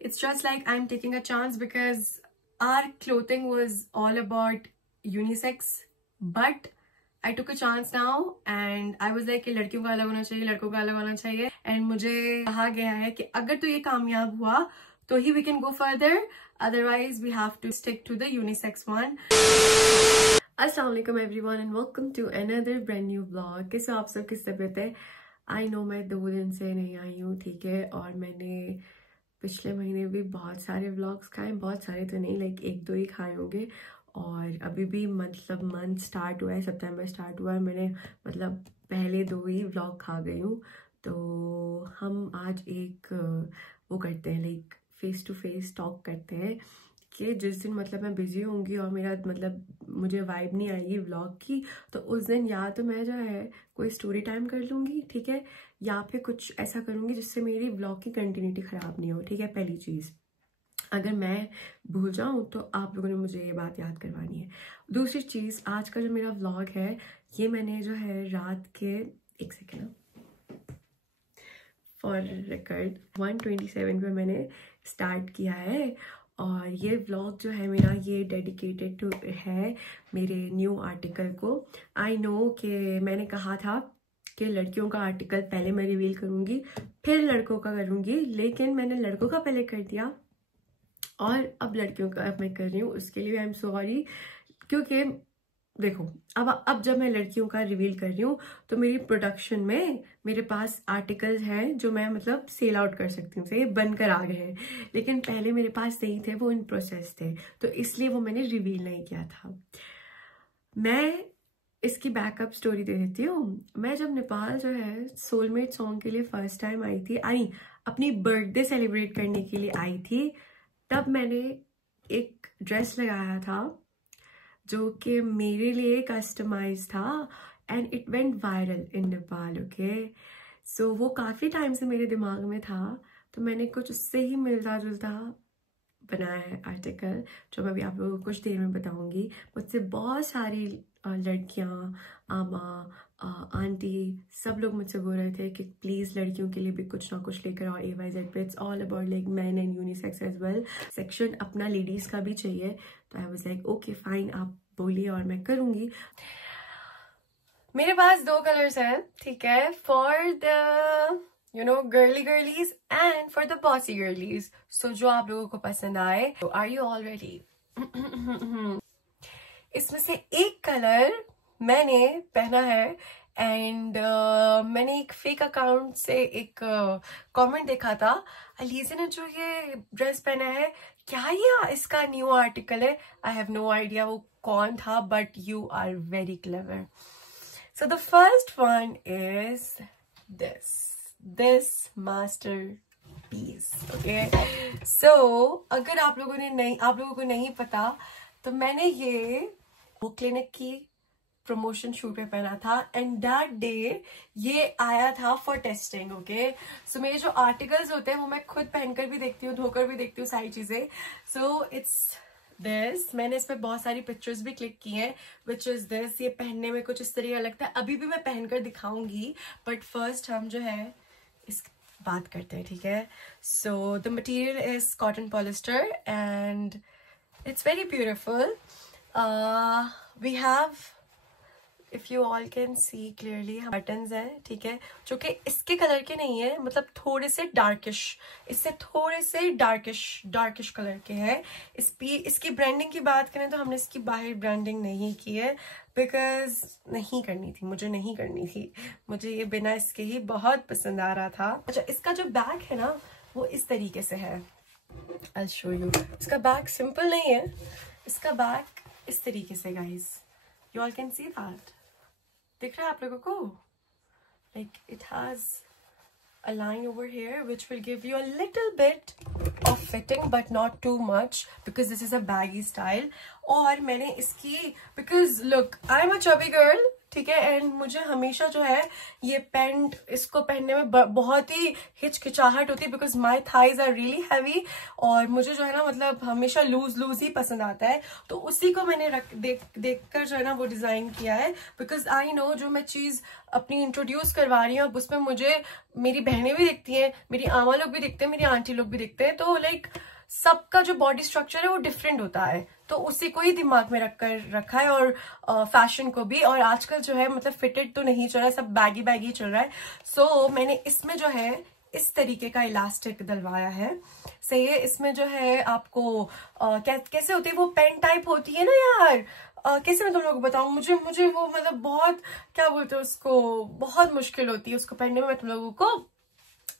It's just like I'm taking a chance because our clothing was all about unisex, but I took a chance now and I was like कि लड़कियों का अलग होना चाहिए, लड़कों का अलग होना चाहिए, and मुझे कहा गया है कि अगर तो ये कामयाब हुआ तो ही we can go further, otherwise we have to stick to the unisex one. Assalamu alaikum everyone and welcome to another brand new vlog. कैसे आप सब, किस तबीयत है? I know मैं 2 दिन से नहीं आई हूँ, ठीक है, और मैंने पिछले महीने भी बहुत सारे व्लॉग्स खाए, बहुत सारे तो नहीं, लाइक 1-2 ही खाए होंगे, और अभी भी मतलब मंथ स्टार्ट हुआ है, सितंबर स्टार्ट हुआ है, मैंने मतलब पहले 2 ही व्लॉग खा गई हूँ। तो हम आज एक वो करते हैं, like face to face talk करते हैं कि जिस दिन मतलब मैं बिजी होंगी और मेरा मतलब मुझे वाइब नहीं आएगी व्लॉग की, तो उस दिन या तो मैं जो है कोई स्टोरी टाइम कर लूँगी, ठीक है, या फिर कुछ ऐसा करूँगी जिससे मेरी व्लॉग की कंटिन्यूटी ख़राब नहीं हो, ठीक है। पहली चीज़, अगर मैं भूल जाऊँ तो आप लोगों ने मुझे ये बात याद करवानी है। दूसरी चीज़, आज का जो मेरा व्लॉग है ये मैंने जो है रात के, एक सेकेंड, फॉर रिकॉर्ड 1:27 पे मैंने स्टार्ट किया है, और ये व्लॉग जो है मेरा ये डेडिकेटेड टू है मेरे न्यू आर्टिकल को। आई नो कि मैंने कहा था कि लड़कियों का आर्टिकल पहले मैं रिवील करूँगी फिर लड़कों का करूँगी, लेकिन मैंने लड़कों का पहले कर दिया और अब लड़कियों का मैं कर रही हूँ, उसके लिए आई एम सॉरी। क्योंकि देखो, अब जब मैं लड़कियों का रिवील कर रही हूँ तो मेरी प्रोडक्शन में मेरे पास आर्टिकल्स हैं जो मैं मतलब सेल आउट कर सकती हूँ, ये बनकर आ गए हैं, लेकिन पहले मेरे पास नहीं थे, वो इन प्रोसेस थे, तो इसलिए वो मैंने रिवील नहीं किया था। मैं इसकी बैकअप स्टोरी दे देती हूँ। मैं जब नेपाल जो है सोलमेट सॉन्ग के लिए फर्स्ट टाइम आई थी, अपनी बर्थडे सेलिब्रेट करने के लिए आई थी, तब मैंने एक ड्रेस लगाया था जो कि मेरे लिए कस्टमाइज था, and it went viral in Nepal, okay. So वो काफ़ी टाइम से मेरे दिमाग में था, तो मैंने कुछ उससे ही मिलता जुलता बनाया है आर्टिकल, जो मैं भी आप लोगों को कुछ देर में बताऊंगी। मुझसे बहुत सारी लड़कियां, आमा, आंटी, सब लोग मुझसे बोल रहे थे कि प्लीज़ लड़कियों के लिए भी कुछ ना कुछ लेकर आओ AYZ पे। It's all about like man and unisex as well, section अपना लेडीज़ का भी चाहिए। तो I was like okay fine, आप बोलिए और मैं करूँगी। मेरे पास 2 कलर्स हैं, ठीक है, for the girly girlies and for the bossy girlies. So जो आप लोगों को पसंद आए। So are you all ready? इसमें से एक कलर मैंने पहना है, एंड मैंने एक फेक अकाउंट से एक कमेंट देखा था, अलीज़ा ने जो ये ड्रेस पहना है, क्या ये इसका न्यू आर्टिकल है? आई हैव नो आइडिया वो कौन था, but you are very clever. So the first one is this masterpiece, okay? So अगर आप लोगों को नहीं पता, तो मैंने ये वो क्लिनिक की प्रमोशन शूट पे पहना था, एंड दैट डे ये आया था फॉर टेस्टिंग, ओके। सो मेरे जो आर्टिकल्स होते हैं वो मैं खुद पहनकर भी देखती हूँ, धोकर भी देखती हूँ, सारी चीजें। सो इट्स दिस, मैंने इस पर बहुत सारी पिक्चर्स भी क्लिक की हैं, विच इज दिस। ये पहनने में कुछ इस तरह का लगता है, अभी भी मैं पहनकर दिखाऊंगी, बट फर्स्ट हम जो है इस बात करते हैं, ठीक है। So the material is cotton polyester and it's very beautiful. We have, if you all can see clearly, buttons हैं, ठीक है, जो कि इसके कलर के नहीं है, मतलब थोड़े से डार्किश, इससे थोड़े से डार्किश कलर के हैं। इसकी ब्रांडिंग की बात करें तो हमने इसकी बाहर ब्रांडिंग नहीं की है, बिकॉज नहीं करनी थी, मुझे ये बिना इसके ही बहुत पसंद आ रहा था। अच्छा, इसका जो बैग है ना वो इस तरीके से है, I'll show you। इसका बैग सिंपल नहीं है, इसका बैग इस तरीके से, guys, you all can see that, दिख रहा है आप लोगों को? Like it has a line over here which will give you a little bit of fitting but not too much because this is a baggy style। और मैंने इसकी, because look, I'm a chubby girl ठीक है। And मुझे हमेशा जो है ये पैंट इसको पहनने में बहुत ही हिचकिचाहट होती है because my thighs are really heavy, और मुझे जो है ना मतलब हमेशा लूज लूज ही पसंद आता है। तो उसी को मैंने देख कर जो है ना वो डिजाइन किया है, बिकॉज आई नो जो मैं चीज अपनी इंट्रोड्यूस करवा रही हूँ अब उसमें मुझे मेरी बहनें भी दिखती हैं, मेरी आमा लोग भी दिखते हैं, मेरी आंटी लोग भी दिखते हैं, तो लाइक सबका जो बॉडी स्ट्रक्चर है वो डिफरेंट होता है, तो उसी को ही दिमाग में रखा है, और फैशन को भी। और आजकल जो है मतलब फिटेड तो नहीं चल रहा है, सब बैगी बैगी चल रहा है। सो मैंने इसमें जो है इस तरीके का इलास्टिक डलवाया है, सही है। इसमें जो है आपको कैसे होती है वो पेन टाइप होती है ना यार, कैसे मैं तुम लोगों को बताऊं, मुझे वो मतलब बहुत क्या बोलते हैं उसको, बहुत मुश्किल होती है उसको पहनने में। मैं तुम लोगों को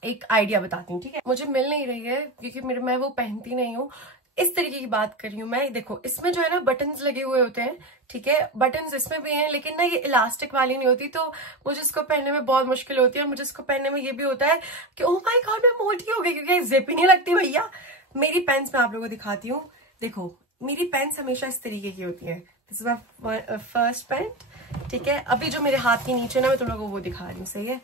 एक आइडिया बताती हूँ, ठीक है। मुझे मिल नहीं रही है क्योंकि मैं वो पहनती नहीं हूँ। इस तरीके की बात कर रही हूँ मैं। देखो इसमें जो है ना बटन्स लगे हुए होते हैं, ठीक है, बटन्स इसमें भी हैं, लेकिन ना ये इलास्टिक वाली नहीं होती, तो मुझे इसको पहनने में बहुत मुश्किल होती है। और मुझे इसको पहनने में ये भी होता है कि ओह माय गॉड मैं मोटी हो गई, क्योंकि जिप ही नहीं लगती भैया। मेरी पेंस मैं आप लोगों को दिखाती हूँ। देखो मेरी पेंस हमेशा इस तरीके की होती है। This is my first pant, ठीक है। अभी जो मेरे हाथ के नीचे ना मैं तुम लोगों को वो दिखा रही हूँ, सही है,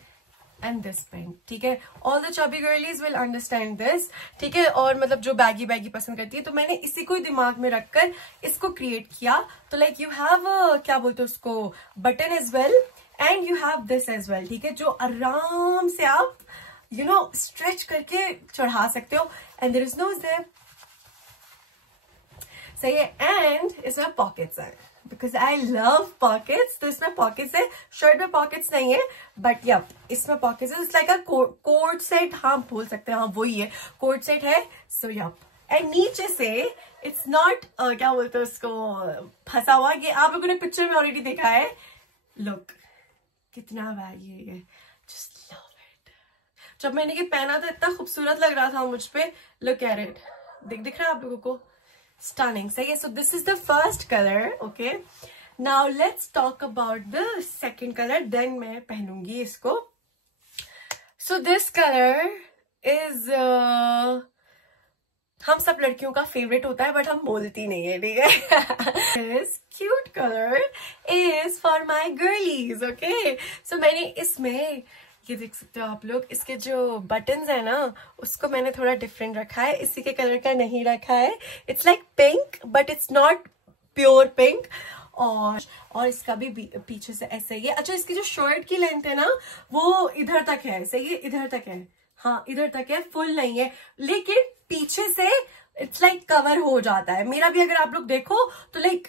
एंड दिस पेंट, ठीक है। All the chubby girlies will understand this, ठीक है। और मतलब जो बैगी बैगी पसंद करती है, तो मैंने इसी को ही दिमाग में रखकर इसको क्रिएट किया। तो लाइक यू हैव क्या बोलते हैं उसको, button as well and you have this as well, ठीक है, जो आराम से आप यू नो स्ट्रेच करके चढ़ा सकते हो। And there is no zip, सही है। एंड इसमें पॉकेट्स है बिकॉज आई लव पॉकेट्स, तो इसमें पॉकेट्स है। शर्ट में पॉकेट्स नहीं है बट यप इसमें पॉकेट्स है। It's like a coat set, हाँ बोल सकते हैं, हाँ वही है, कोट सेट है। सो यप, एंड नीचे से इट्स नॉट क्या बोलते हैं उसको फंसा हुआ, ये आप लोगों ने पिक्चर में ऑलरेडी देखा है। लुक कितना बैगी है ये, जस्ट लव इट। जब मैंने ये पहना था इतना खूबसूरत लग रहा था मुझ पे। लुक एट इट, दिख रहा है आप लोगों को, stunning. So yes, so this is the first color. Okay, now let's talk about the second color, then मैं पहनूंगी इसको। So this color is हम सब लड़कियों का फेवरेट होता है बट हम बोलती नहीं है, ठीक है। This cute color is for my girlies. Okay, so मैंने इसमें ये देख सकते हो आप लोग, इसके जो बटन्स है ना उसको मैंने थोड़ा डिफरेंट रखा है, इसी के कलर का नहीं रखा है। It's like pink but it's not pure pink. और इसका भी पीछे से ऐसे ही है। अच्छा, इसकी जो शर्ट की लेंथ है ना वो इधर तक है, सही है, इधर तक है, हाँ इधर तक है, फुल नहीं है, लेकिन पीछे से इट्स लाइक कवर हो जाता है। मेरा भी अगर आप लोग देखो तो लाइक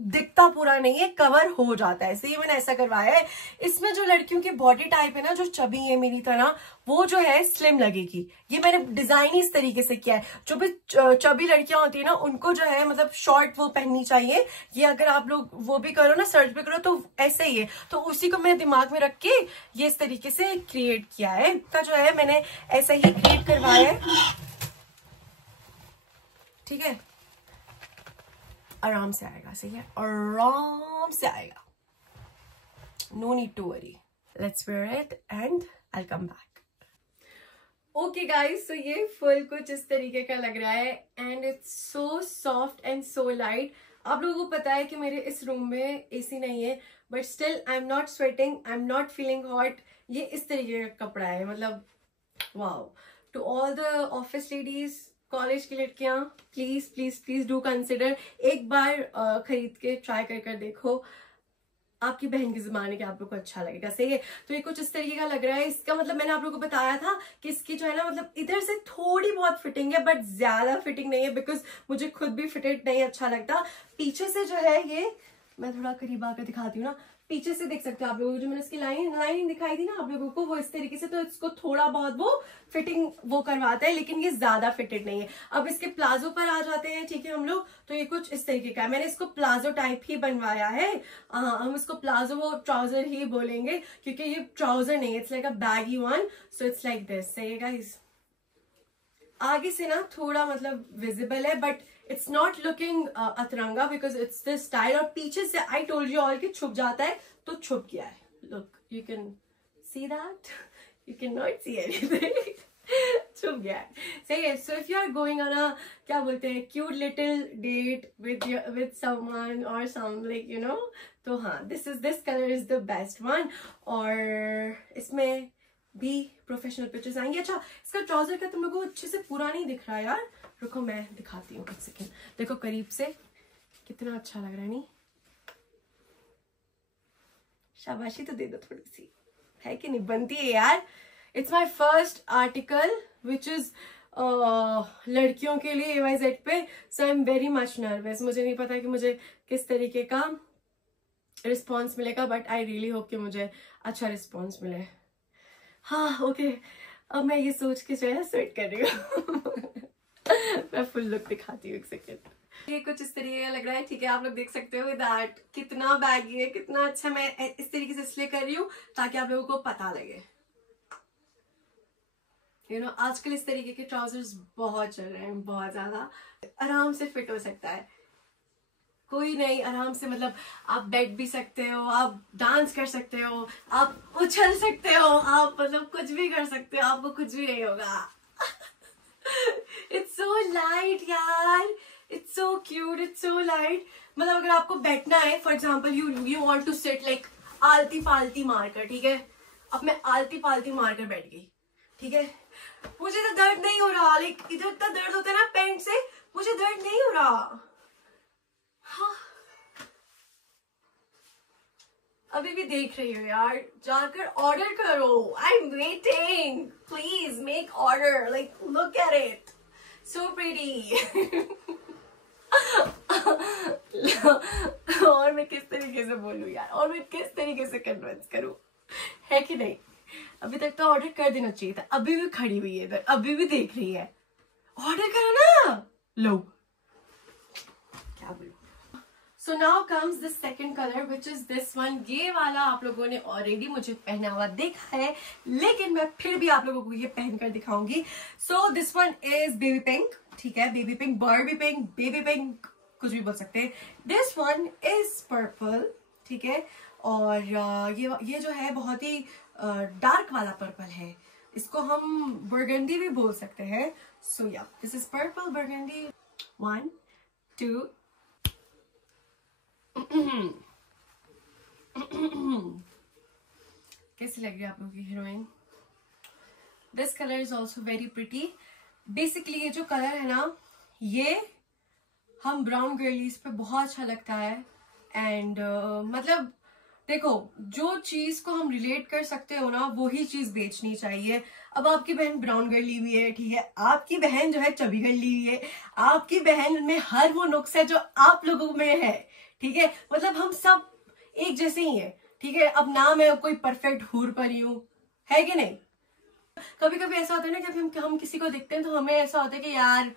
दिखता पूरा नहीं है, कवर हो जाता है, इसलिए मैंने ऐसा करवाया है। इसमें जो लड़कियों की बॉडी टाइप है ना, जो चबी है मेरी तरह, वो जो है स्लिम लगेगी। ये मैंने डिजाइन इस तरीके से किया है। जो भी चबी लड़कियां होती है ना उनको जो है मतलब शॉर्ट वो पहननी चाहिए। ये अगर आप लोग वो भी करो ना, सर्च भी करो तो ऐसे ही है। तो उसी को मैंने दिमाग में रख के ये इस तरीके से क्रिएट किया है। तो जो है मैंने ऐसा ही क्रिएट करवाया है, ठीक है। आराम से आएगा, सही है, आराम से आएगा, no need to worry. Let's wear it and I come back. Okay guys, तो ये फुल कुछ इस तरीके का लग रहा है and it's so soft and so light. आप लोगों को पता है कि मेरे इस रूम में एसी नहीं है but still I am not sweating, I am not feeling hot. ये इस तरीके का कपड़ा है, मतलब wow. To all the office ladies, college की लड़कियां, please please please do consider, एक बार खरीद के ट्राई कर देखो। आपकी बहन की जुबान है कि आप लोग को अच्छा लगेगा, सही है। तो ये कुछ इस तरीके का लग रहा है। इसका मतलब मैंने आप लोगों को बताया था कि इसकी जो है ना मतलब इधर से थोड़ी बहुत फिटिंग है बट ज्यादा फिटिंग नहीं है, बिकॉज मुझे खुद भी फिटेड नहीं अच्छा लगता। पीछे से जो है ये मैं थोड़ा करीब आकर दिखाती हूँ ना, पीछे से देख सकते हो आप लोगों को, जो मैंने इसकी लाइन दिखाई थी ना आप लोगों को, वो इस तरीके से, तो इसको थोड़ा बहुत वो फिटिंग वो करवाता है, लेकिन ये ज्यादा फिटेड नहीं है। अब इसके प्लाजो पर आ जाते हैं, ठीक है हम लोग। तो ये कुछ इस तरीके का है, मैंने इसको प्लाजो टाइप ही बनवाया है। हम इसको प्लाजो वो ट्राउजर ही बोलेंगे क्योंकि ये ट्राउजर नहीं है, it's like a baggy one. So it's like this, सही है गाइस। आगे से ना थोड़ा मतलब विजिबल है बट इट्स नॉट लुकिंग अतरंगा बिकॉज इट्स दिस स्टाइल। और पीछे से आई टोल्ड यू ऑल कि छुप जाता है, तो छुप गया है। Look, you can see that, you can not see anything, छुप गया है, सही है। So if you are going on a क्या बोलते हैं cute little date with someone और सम लाइक यू नो तो हाँ, this colour is the best one. और इसमें भी प्रोफेशनल पिक्चर्स आएंगे। अच्छा, इसका ट्राउजर का तुम लोगों को अच्छे से पूरा नहीं दिख रहा यार, रुको मैं दिखाती हूँ एक सेकेंड। देखो करीब से कितना अच्छा लग रहा है, नहीं? शाबाशी तो दे दो थोड़ी सी, है कि नहीं? बनती है यार। It's my first article which is लड़कियों के लिए AYZ पे, so I am very much nervous. मुझे नहीं पता कि मुझे किस तरीके का रिस्पॉन्स मिलेगा, बट आई रियली होप कि मुझे अच्छा रिस्पॉन्स मिले। हाँ ओके, अब मैं ये सोच के जो है स्वेट कर रही हूँ। मैं फुल लुक दिखाती हूँ एक सेकेंड। ये कुछ इस तरीके का लग रहा है, ठीक है? आप लोग देख सकते हो दैट कितना बैगी है, कितना अच्छा। मैं इस तरीके से इसलिए कर रही हूँ ताकि आप लोगों को पता लगे। आजकल इस तरीके के ट्राउजर्स बहुत चल रहे हैं, बहुत ज्यादा। आराम से फिट हो सकता है, कोई नहीं, आराम से। मतलब आप बैठ भी सकते हो, आप डांस कर सकते हो, आप उछल सकते हो, आप मतलब कुछ भी कर सकते हो, आपको कुछ भी नहीं होगा। इट्स सो लाइट यार, it's so cute, it's so light. मतलब अगर आपको बैठना है, for example you want to sit like आलती पालती मारकर, ठीक है? अब मैं आलती पालती मारकर बैठ गई, ठीक है? मुझे तो दर्द नहीं हो रहा, लाइक इधर इतना दर्द होता है ना पैंट से, मुझे दर्द नहीं हो रहा। हाँ, अभी भी देख रही हो यार, जाकर ऑर्डर करो। I am waiting, please make order, like look at it, so pretty. और मैं किस तरीके से बोलूं यार, और मैं किस तरीके से कन्विंस करूं, है कि नहीं? अभी तक तो ऑर्डर कर देना चाहिए था। अभी भी खड़ी हुई है इधर, अभी भी देख रही है। ऑर्डर करो ना, लो, क्या बोलूं। So now comes the second colour which is this one. ये वाला आप लोगों ने ऑलरेडी मुझे पहना हुआ देखा है, लेकिन मैं फिर भी आप लोगों को ये पहनकर दिखाऊंगी। So this one is baby pink, ठीक है? Baby pink, Barbie pink, baby pink, कुछ भी बोल सकते हैं। दिस वन इज पर्पल, ठीक है? और ये जो है बहुत ही डार्क वाला पर्पल है, इसको हम बर्गंडी भी बोल सकते हैं। सो या, दिस इज पर्पल बर्गंडी। 1 2 कैसी लग रही है आप लोगों की heroine? This colour is also very pretty. Basically ये जो कलर है ना, ये हम ब्राउन गर्लीज पे बहुत अच्छा लगता है। एंड मतलब देखो, जो चीज को हम रिलेट कर सकते हो ना, वही चीज बेचनी चाहिए। अब आपकी बहन ब्राउन गर्ली भी है, ठीक है? आपकी बहन जो है चबी गर्ली भी है, आपकी बहन में हर वो नुक्स है जो आप लोगों में है, ठीक है? मतलब हम सब एक जैसे ही है, ठीक है? अब ना मैं कोई परफेक्ट हूर परी हूं, है कि नहीं? कभी कभी ऐसा होता है ना कि हम किसी को देखते हैं तो हमें ऐसा होता है कि यार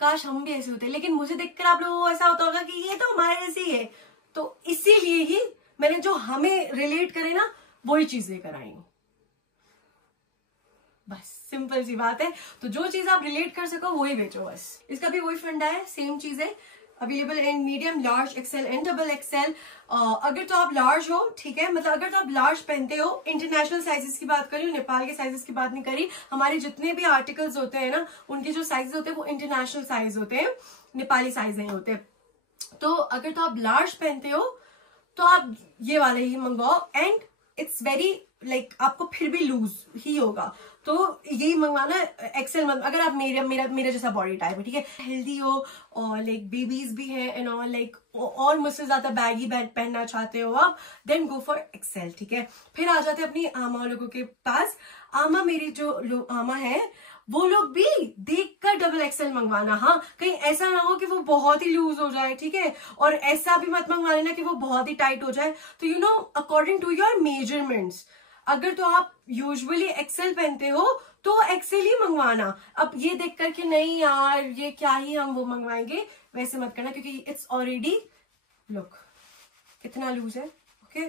काश हम भी ऐसे होते, लेकिन मुझे देखकर आप लोगों को ऐसा होता होगा कि ये तो हमारे जैसे ही है। तो इसीलिए ही मैंने जो हमें रिलेट करे ना, वही चीज लेकर आई हूं। बस सिंपल सी बात है। तो जो चीज आप रिलेट कर सको वही बेचो बस। इसका भी वही फंडा है, सेम चीज है। Available in medium, large, XL and double XL. अगर तो आप लार्ज हो, ठीक है? मतलब अगर तो आप लार्ज पहनते हो, इंटरनेशनल साइजेस की बात कर रही हूँ, नेपाल के साइजेस की बात नहीं करी। हमारे जितने भी आर्टिकल्स होते हैं ना, उनके जो साइजेस होते हैं वो इंटरनेशनल साइज होते हैं, नेपाली साइज नहीं होते। तो अगर तो आप लार्ज पहनते हो तो आप ये वाले ही मंगवाओ। एंड इट्स वेरी लाइक आपको फिर भी लूज ही होगा, तो यही मंगवाना। एक्सेल अगर आप मेरा जैसा बॉडी टाइप है, ठीक है? हेल्दी हो और लाइक बेबीज भी हैं एंड ऑल, लाइक और मुझसे ज्यादा बैगी पहनना चाहते हो आप, देन गो फॉर एक्सेल, ठीक है? फिर आ जाते हैं अपनी आमा लोगों के पास। आमा, मेरी जो आमा है, वो लोग भी देखकर डबल एक्सेल मंगवाना। हाँ, कहीं ऐसा ना हो कि वो बहुत ही लूज हो जाए, ठीक है? और ऐसा भी मत मंगवा लेना कि वो बहुत ही टाइट हो जाए। तो you know, according to your measurements, अगर तो आप यूजुअली एक्सेल पहनते हो तो एक्सेल ही मंगवाना। अब ये देखकर कि नहीं यार ये क्या ही हम वो मंगवाएंगे, वैसे मत करना, क्योंकि इट्स ऑलरेडी लुक कितना लूज है। ओके,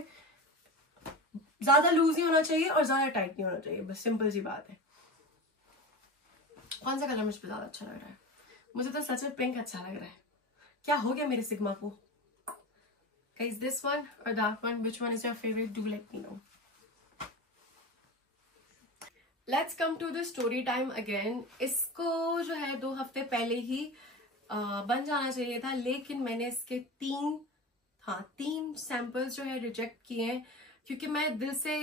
ज्यादा लूज नहीं होना चाहिए और ज्यादा टाइट नहीं होना चाहिए, बस सिंपल सी बात है। कौन सा कलर मुझे ज्यादा अच्छा लग रहा है? मुझे तो सच में पिंक अच्छा लग रहा है। क्या हो गया मेरे सिग्मा को? Guys, this one or that one, which one is your favorite? Do let me know. Let's come to the story time again. इसको जो है 2 हफ्ते पहले ही बन जाना चाहिए था, लेकिन मैंने इसके 3 हाँ 3 सैंपल्स जो है रिजेक्ट किए हैं, क्योंकि मैं दिल से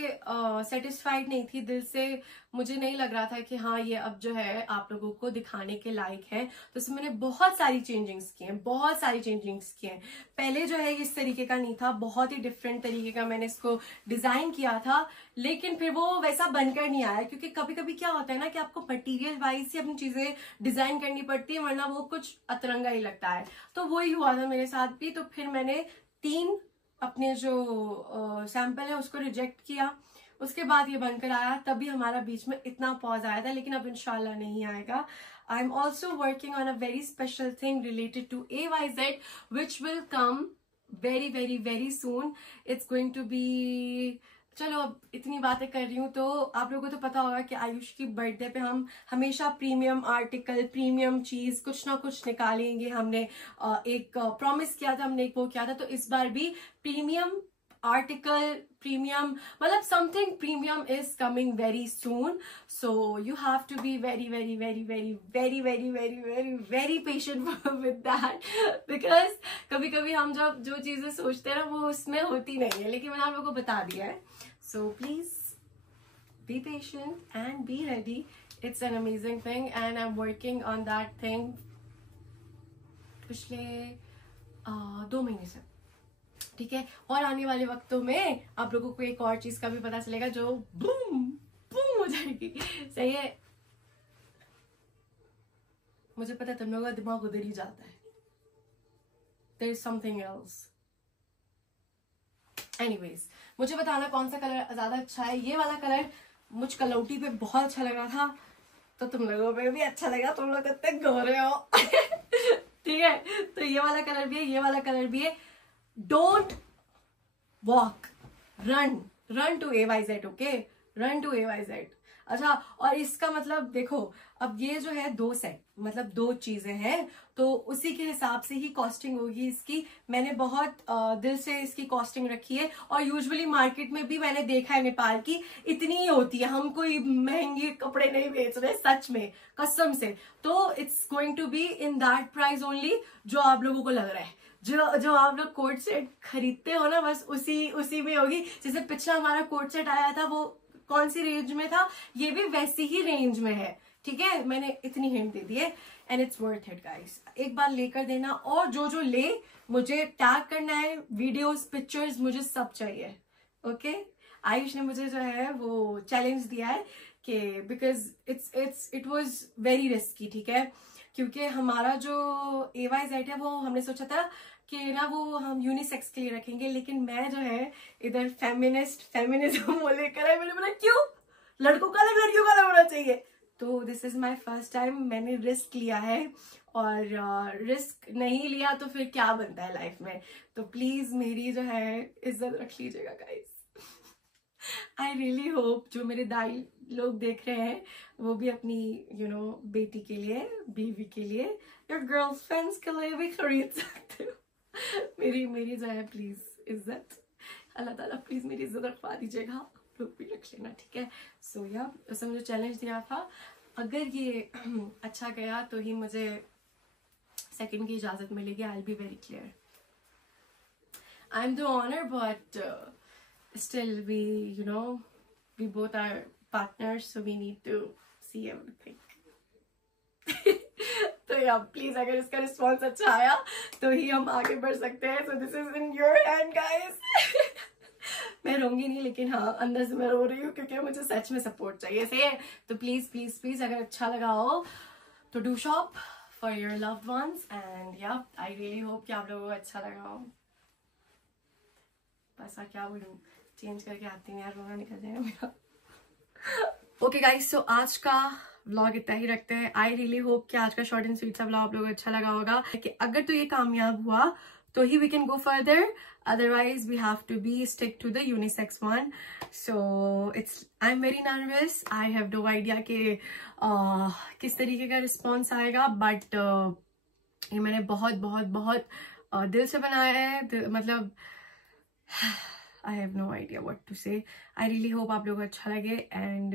सेटिस्फाइड नहीं थी, दिल से मुझे नहीं लग रहा था कि हाँ ये अब जो है आप लोगों को दिखाने के लायक है। तो इसमें मैंने बहुत सारी चेंजिंग्स किए हैं, बहुत सारी चेंजिंग्स किए हैं। पहले जो है इस तरीके का नहीं था, बहुत ही डिफरेंट तरीके का मैंने इसको डिजाइन किया था, लेकिन फिर वो वैसा बनकर नहीं आया, क्योंकि कभी कभी क्या होता है ना कि आपको मटीरियल वाइज ही अपनी चीजें डिजाइन करनी पड़ती है, वरना वो कुछ अतरंगा ही लगता है। तो वही हुआ था मेरे साथ भी। तो फिर मैंने 3 अपने जो सैंपल है उसको रिजेक्ट किया, उसके बाद ये बनकर आया, तभी हमारा बीच में इतना पॉज आया था, लेकिन अब इंशाल्लाह नहीं आएगा। I am also working on a very special thing related to AYZ which will come very very very soon. It's going to be, चलो अब इतनी बातें कर रही हूँ तो आप लोगों को तो पता होगा कि आयुष की बर्थडे पे हम हमेशा प्रीमियम आर्टिकल, प्रीमियम चीज कुछ ना कुछ निकालेंगे। हमने एक प्रॉमिस किया था, हमने एक वो किया था, तो इस बार भी प्रीमियम आर्टिकल, प्रीमियम मतलब something premium is coming very soon. So you have to be very very very very very very very very very patient with that, because कभी कभी हम जब जो चीजें सोचते हैं ना वो उसमें होती नहीं है, लेकिन मैंने आप लोगों को बता दिया है। So please be patient and be ready. It's an amazing thing and I'm working on that thing पिछले 2 महीने से, ठीक है। और आने वाले वक्तों में आप लोगों को एक और चीज का भी पता चलेगा जो बूम बूम हो जाएगी, सही है। मुझे पता है तुम लोगों का दिमाग उधर ही जाता है, there is something else. Anyways, मुझे बताना कौन सा कलर ज्यादा अच्छा है। ये वाला कलर मुझ कलौटी पे बहुत अच्छा लग रहा था, तो तुम लोगों पे भी अच्छा लगा, तुम लोग कितने गोरे हो ठीक है। तो ये वाला कलर भी है, ये वाला कलर भी है। Don't walk, run to AYZ, okay, run to AYZ। अच्छा, और इसका मतलब देखो, अब ये जो है 2 सेट मतलब 2 चीजें हैं, तो उसी के हिसाब से ही कॉस्टिंग होगी इसकी। मैंने बहुत दिल से इसकी कॉस्टिंग रखी है, और यूजुअली मार्केट में भी मैंने देखा है नेपाल की इतनी ही होती है। हम कोई महंगे कपड़े नहीं बेच रहे, सच में कसम से। तो it's going to be in that price only जो आप लोगों को लग रहा है। जो आप लोग कोट सेट खरीदते हो ना, बस उसी में होगी। जैसे पिछला हमारा कोट सेट आया था, वो कौन सी रेंज में था, ये भी वैसी ही रेंज में है, ठीक है। मैंने इतनी हिंट दे दी है and it's worth it guys. एक बार लेकर देना, और जो ले मुझे टैग करना है, वीडियोस, पिक्चर्स, मुझे सब चाहिए, ओके। आयुष ने मुझे जो है वो चैलेंज दिया है कि because it was very risky, ठीक है, क्योंकि हमारा जो AYZ है वो हमने सोचा था कि ना वो हम यूनिसेक्स के लिए रखेंगे, लेकिन मैं जो है इधर फेमिनिज्म वो लेकर है। मैंने बोला क्यों, लड़कों का अलग लड़कियों का अलग होना चाहिए। तो this is my first time, मैंने रिस्क लिया है, और रिस्क नहीं लिया तो फिर क्या बनता है लाइफ में। तो प्लीज मेरी जो है इज्जत रख लीजिएगा गाइस। आई रियली होप जो मेरे दाई लोग देख रहे हैं वो भी अपनी बेटी के लिए, बीवी के लिए या गर्लफ्रेंड्स के लिए भी खरीद सकते हो। मेरी जो है प्लीज इज्जत, अल्लाह ताला प्लीज मेरी इज्जत रखवा दीजिएगा, आप लोग भी रख लेना, ठीक है। सो या उसने मुझे चैलेंज दिया था, अगर ये अच्छा गया तो ही मुझे सेकंड की इजाजत मिलेगी। I will be very clear, I am the honour, but still we both are partners, so we need to see everything. तो या प्लीज अगर इसका रिस्पॉन्स अच्छा आया तो ही हम आगे बढ़ सकते हैं। so this is in your hand guys. मैं रोंगी नहीं, लेकिन हाँ अंदर से मैं रो रही हूँ क्योंकि मुझे सच में सपोर्ट चाहिए, सही है। तो प्लीज प्लीज प्लीज अगर अच्छा लगा हो तो do shop for your loved ones, and या आई रियली होप कि आप लोगों को अच्छा लगा हो। बस क्या बोलूँ, चेंज करके आती हूँ यार, रोना निकल जाएगा मेरा। ओके गाइस, सो आज का व्लॉग इतना ही रखते हैं। आई रियली होप कि आज का शॉर्ट एंड स्वीट सा व्लॉग आप लोगों को अच्छा लगा होगा, कि अगर तो ये कामयाब हुआ तो ही we can go further, otherwise we have to be stick to the unisex one. So I am very nervous, I have no idea कि किस तरीके का रिस्पॉन्स आएगा, बट ये मैंने बहुत बहुत बहुत दिल से बनाया है, मतलब I have no idea what to say. I really hope आप लोगों को अच्छा लगे, and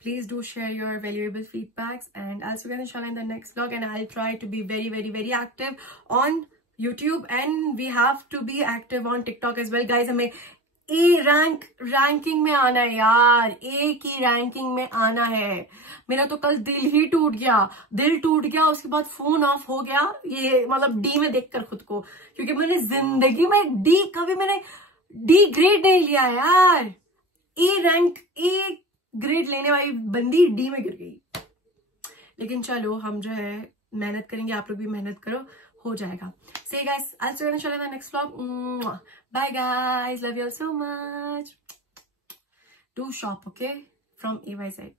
please do share your valuable feedbacks, and I'll see you guys inshallah in the next vlog, and I'll try to be very very very active on YouTube and we have to be active on TikTok as well guys. हमें ए ranking में आना है यार, ए की ranking में आना है। मेरा तो कल दिल ही टूट गया, उसके बाद फोन ऑफ हो गया, ये मतलब डी में देखकर खुद को, क्योंकि मैंने जिंदगी में कभी मैंने डी ग्रेड नहीं लिया यार। ए ग्रेड लेने वाली बंदी डी में गिर गई। लेकिन चलो हम जो है मेहनत करेंगे, आप लोग भी मेहनत करो, हो जाएगा। See you guys, I'll see you in the next vlog. Bye guys, love you all so much. Do shop, okay, from ayz.in.